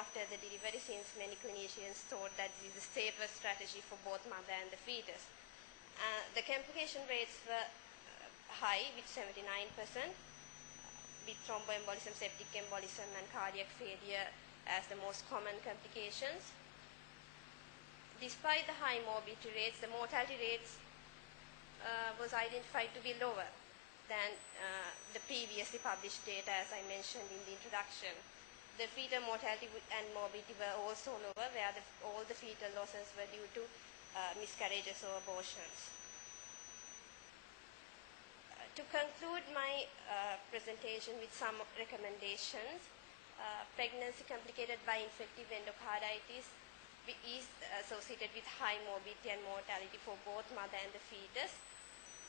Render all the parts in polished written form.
after the delivery, since many clinicians thought that this is the safest strategy for both mother and the fetus. The complication rates were high, with 79%, with thromboembolism, septic embolism, and cardiac failure as the most common complications. Despite the high morbidity rates, the mortality rates was identified to be lower than the previously published data, as I mentioned in the introduction. The fetal mortality and morbidity were also lower, where all the fetal losses were due to miscarriages or abortions. To conclude my presentation with some recommendations, pregnancy complicated by infective endocarditis is associated with high morbidity and mortality for both mother and the fetus.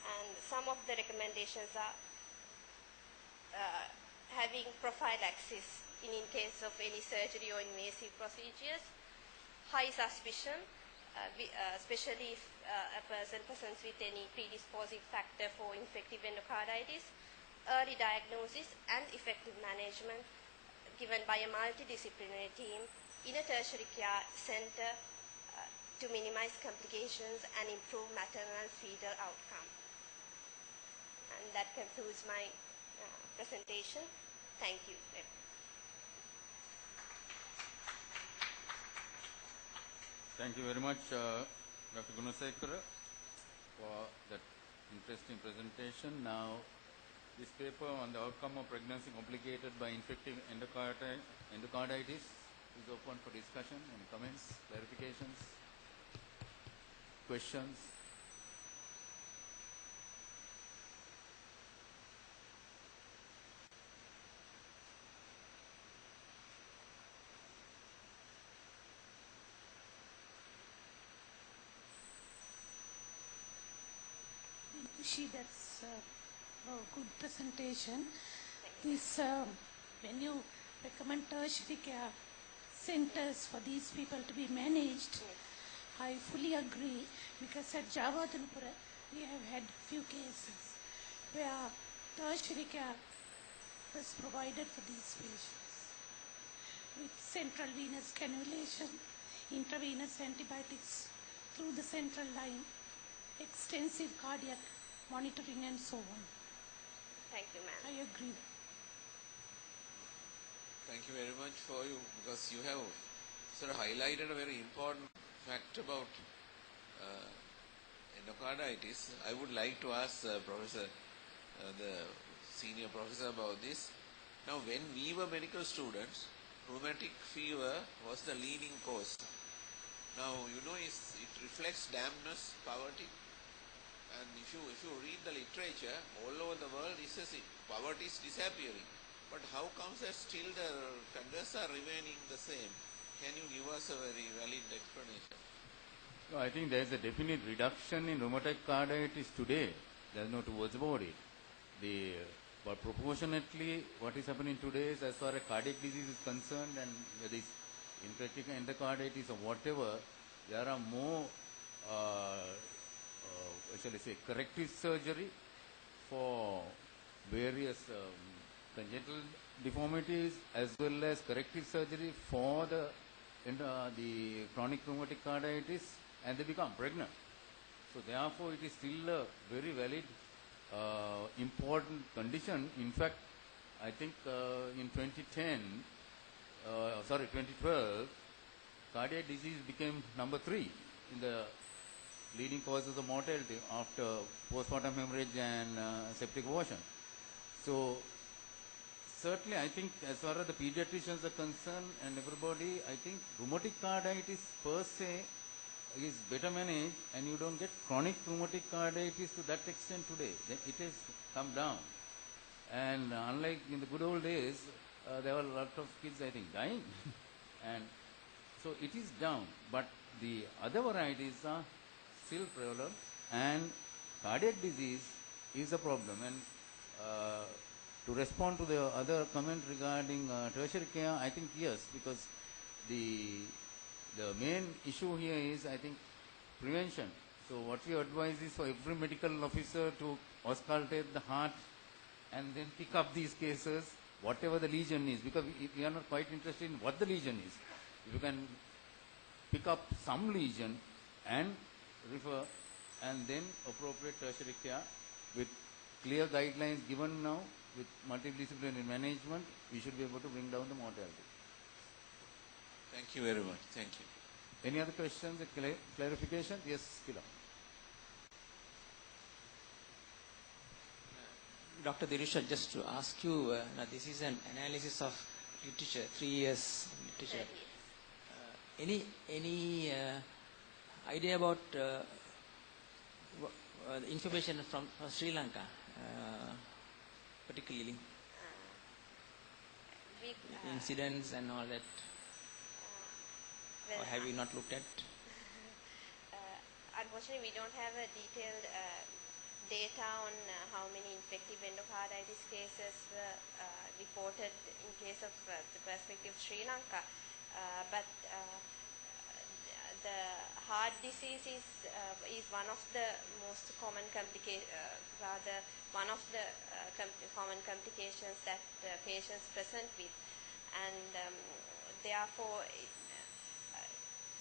And some of the recommendations are having prophylaxis in case of any surgery or invasive procedures, high suspicion, especially if a person presents with any predisposing factor for infective endocarditis, early diagnosis and effective management given by a multidisciplinary team in a tertiary care center to minimize complications and improve maternal fetal outcome. And that concludes my presentation. Thank you. Thank you very much, Dr. Gunasekara, for that interesting presentation. Now, this paper on the outcome of pregnancy complicated by infective endocarditis is open for discussion. Any comments, clarifications, questions? That's a good presentation. This, when you recommend tertiary care centers for these people to be managed, I fully agree, because at Jawadhanpura we have had few cases where tertiary care was provided for these patients with central venous cannulation, intravenous antibiotics through the central line, extensive cardiac monitoring and so on. Thank you, ma'am. I agree. Thank you very much for you, because you have sort of highlighted a very important fact about endocarditis. I would like to ask Professor, the senior professor, about this. Now, when we were medical students, rheumatic fever was the leading cause. Now, you know, it reflects dampness, poverty. And if you read the literature, all over the world, it says poverty is disappearing. But how comes that still the figures are remaining the same? Can you give us a very valid explanation? No, I think there is a definite reduction in rheumatoid carditis today. There is no two words about it. But proportionately, what is happening today is, as far as cardiac disease is concerned, and whether it's infective endocarditis or whatever, there are more shall I say, corrective surgery for various congenital deformities, as well as corrective surgery for the chronic rheumatic carditis, and they become pregnant. So therefore, it is still a very valid, important condition. In fact, I think in 2012, cardiac disease became number 3 in the leading causes of mortality after postpartum hemorrhage and septic abortion. So certainly, I think as far as the pediatricians are concerned and everybody, I think rheumatic carditis per se is better managed, and you don't get chronic rheumatic carditis to that extent today. It has come down. And unlike in the good old days, there were a lot of kids, I think, dying. And so it is down. But the other varieties are still prevalent, and cardiac disease is a problem. And to respond to the other comment regarding tertiary care, I think yes, because the main issue here is, I think, prevention. So what we advise is for every medical officer to auscultate the heart and then pick up these cases whatever the lesion is, because we are not quite interested in what the lesion is. If you can pick up some lesion and refer, and then appropriate tertiary care with clear guidelines given now with multidisciplinary management, we should be able to bring down the mortality. Thank you very much. Thank you. Any other questions, clarification? Yes, Kila. Dr. Danushi, just to ask you, now this is an analysis of literature, 3 years literature. Any idea about the information from Sri Lanka, particularly incidents and all that? Or have you not looked at? Unfortunately, we don't have a detailed data on how many infective endocarditis cases were reported in case of the perspective of Sri Lanka. But the heart disease is one of the most common common complications that patients present with, and therefore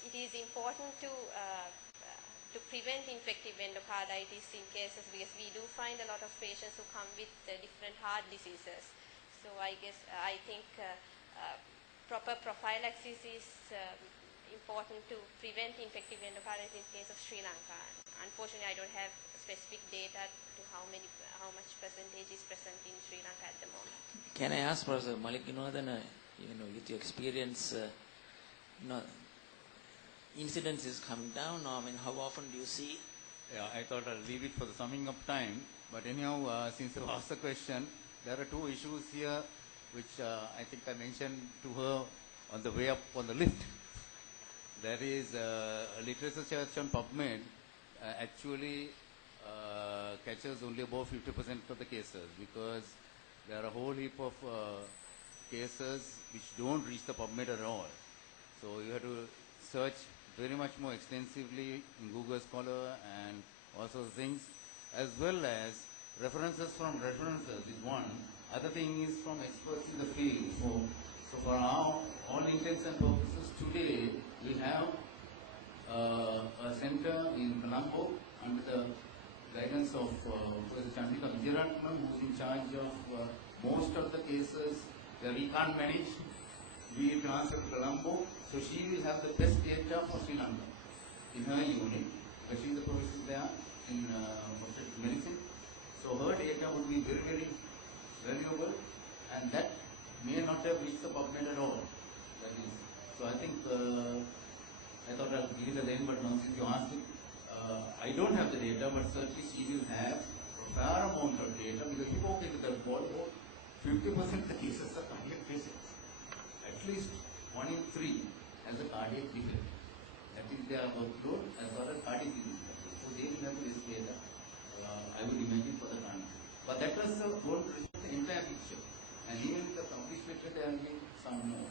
it is important to prevent infective endocarditis in cases, because we do find a lot of patients who come with different heart diseases. So I think proper prophylaxis is important to prevent infective endocarditis in case of Sri Lanka. Unfortunately, I don't have specific data to how much percentage is present in Sri Lanka at the moment. Can I ask Professor Namal Wijesinghe, with your experience, incidence is coming down, or how often do you see? Yeah, I thought I'll leave it for the summing up time. But anyhow, since you asked the question, there are two issues here which I think I mentioned to her on the way up on the lift. There is literature search on PubMed actually catches only about 50% of the cases, because there are a whole heap of cases which don't reach the PubMed at all. So you have to search very much more extensively in Google Scholar and all sorts of things, as well as references from references is one. Other thing is from experts in the field. So for all intents and purposes today, we have a center in Colombo under the guidance of Professor Chandrika Vijayaratnam, who is in charge of most of the cases that we can't manage. We transfer to Colombo, so she will have the best data for Sri Lanka in her unit, because she is the professor there in obstetric medicine. So her data would be very, very valuable, and that may not have reached the PubMed at all. That is, so I think I thought I'll give it at the end, but now since you asked it, I don't have the data, but certainly she will have a fair amount of data, because if you go into the board, 50% of the cases are cardiac patients. At least 1 in 3 has a cardiac defect. That is, they are workload as far as cardiac disease. So they will have this data, I would imagine, for the country. But that was the whole entire picture. And even in the complete picture, there will be some more.